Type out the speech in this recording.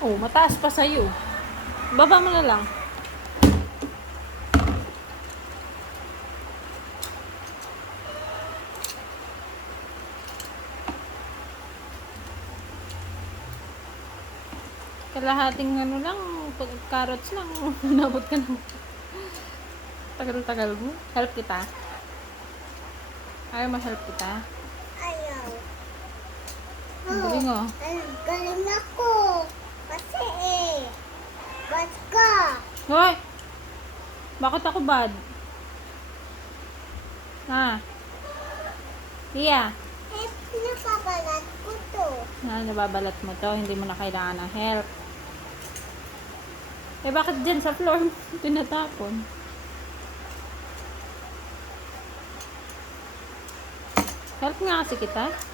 Oh, mataas pa sa'yo. Baba mo na lang. Kalahating ano lang, carrots lang. Nabot ka na. Tagal-tagal mo. Help kita? Ayaw ma-help kita? Ayaw. Ang galing oh. Galing ako. Kasi bad ka. Hoy! Bakit ako bad? Ha? Tia? Napabalat ko to. Nababalat mo to, hindi mo na kailangan ng help. Eh bakit dyan sa floor tinatapon? Help nga kasi kita.